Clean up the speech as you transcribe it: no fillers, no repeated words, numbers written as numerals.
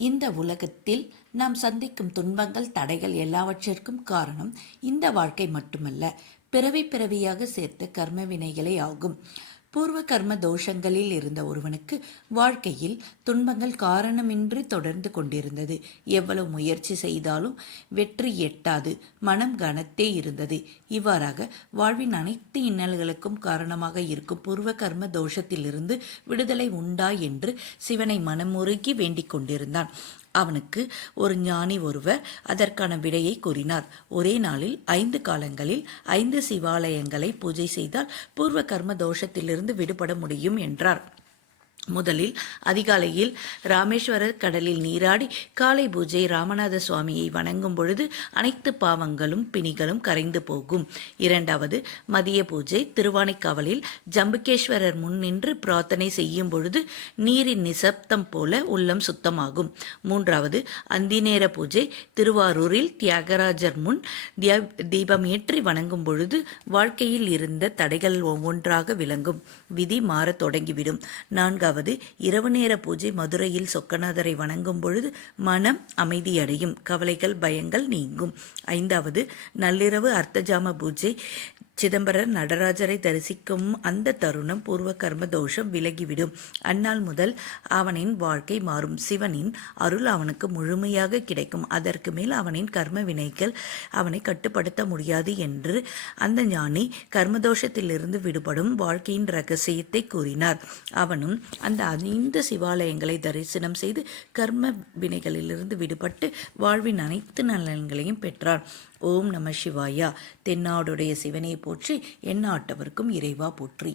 இந்த உலகத்தில் நாம் சந்திக்கும் துன்பங்கள், தடைகள் எல்லாவற்றிற்கும் காரணம் இந்த வாழ்க்கை மட்டுமல்ல, பிறவி பிறவியாக சேர்த்த கர்ம வினைகளே ஆகும். பூர்வ கர்ம தோஷங்களில் இருந்த ஒருவனுக்கு வாழ்க்கையில் துன்பங்கள் காரணமின்றி தொடர்ந்து கொண்டிருந்தது. எவ்வளவு முயற்சி செய்தாலும் வெற்றி எட்டாது, மனம் கனத்தே இருந்தது. இவ்வாறாக வாழ்வின் அனைத்து இன்னல்களுக்கும் காரணமாக இருக்கும் பூர்வ கர்ம தோஷத்திலிருந்து விடுதலை உண்டா என்று சிவனை மனமுருகி வேண்டிக் கொண்டிருந்தான். அவனுக்கு ஒரு ஞானி ஒருவர் அதற்கான விடையை கூறினார். ஒரே நாளில் 5 காலங்களில் 5 சிவாலயங்களை பூஜை செய்தால் பூர்வ கர்ம தோஷத்திலிருந்து விடுபட முடியும் என்றார். முதலில் அதிகாலையில் ராமேஸ்வரர் கடலில் நீராடி காலை பூஜை ராமநாத சுவாமியை வணங்கும் பொழுது அனைத்து பாவங்களும் பிணிகளும் கரைந்து போகும். இரண்டாவது மதிய பூஜை திருவானைக்காவலில் ஜம்புகேஸ்வரர் முன் நின்று பிரார்த்தனை செய்யும் பொழுது நீரின் நிசப்தம் போல உள்ளம் சுத்தமாகும். மூன்றாவது அந்தி நேர பூஜை திருவாரூரில் தியாகராஜர் முன் தீபமேற்றி வணங்கும் பொழுது வாழ்க்கையில் இருந்த தடைகள் ஒவ்வொன்றாக விளங்கும், விதி மாறத் தொடங்கிவிடும். நான்காவது இரவு நேர பூஜை மதுரையில் சொக்கநாதரை வணங்கும் பொழுது மனம் அமைதியடையும், கவலைகள் பயங்கள் நீங்கும். ஐந்தாவது நள்ளிரவு அர்த்தஜாம பூஜை சிதம்பரம் நடராஜரை தரிசிக்கும் அந்த தருணம் பூர்வ கர்ம தோஷம் விலகிவிடும். அந்நாள் முதல் அவனின் வாழ்க்கை மாறும், சிவனின் அருள் அவனுக்கு முழுமையாக கிடைக்கும். அதற்கு மேல் அவனின் கர்ம வினைகள் அவனை கட்டுப்படுத்த முடியாது என்று அந்த ஞானி கர்மதோஷத்திலிருந்து விடுபடும் வாழ்க்கையின் ரகசியத்தை கூறினார். அவனும் அந்த 5 சிவாலயங்களை தரிசனம் செய்து கர்ம வினைகளிலிருந்து விடுபட்டு வாழ்வின் அனைத்து நலன்களையும் பெற்றார். ஓம் நம சிவாயா. தென்னாடுடைய சிவனை போற்றி, எந்நாட்டவர்க்கும் இறைவா போற்றி.